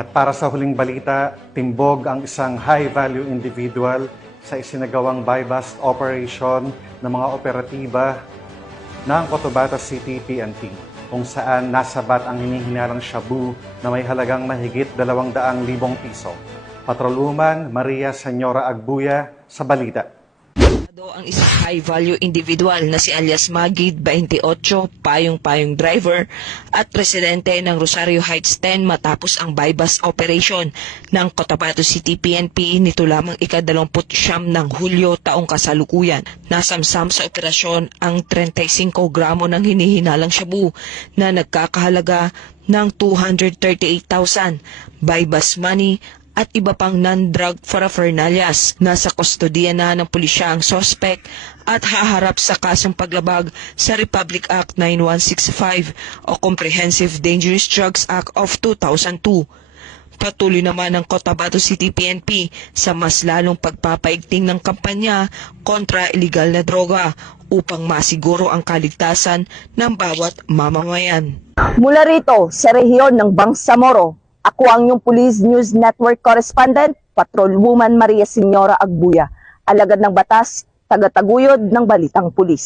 At para sa huling balita, timbog ang isang high-value individual sa isinagawang buy-bust operation ng mga operatiba ng Cotabato City PNP, kung saan nasabat ang hinihinalang shabu na may halagang mahigit 200,000 piso. Patrolwoman Maria Senyora Agbuya sa balita. Ang isang high-value individual na si alias Magid, 28, payong-payong driver at presidente ng Rosario Heights 10 matapos ang buy-bust operation ng Cotabato City PNP nito lamang ika-29 ng Hulyo taong kasalukuyan. Nasamsam sa operasyon ang 35 gramo ng hinihinalang shabu na nagkakahalaga ng 238,000, buy-bust money at iba pang non-drug paraphernalias. Nasa kustodiya na ng pulisya ang sospek at haharap sa kasong paglabag sa Republic Act 9165 o Comprehensive Dangerous Drugs Act of 2002. Patuloy naman ang Cotabato City PNP sa mas lalong pagpapaigting ng kampanya kontra illegal na droga upang masiguro ang kaligtasan ng bawat mamamayan. Mula rito sa rehiyon ng Bangsamoro, ako ang inyong Police News Network Correspondent, Patrolwoman Maria Senyora Agbuya, alagad ng batas, tagataguyod ng Balitang Pulis.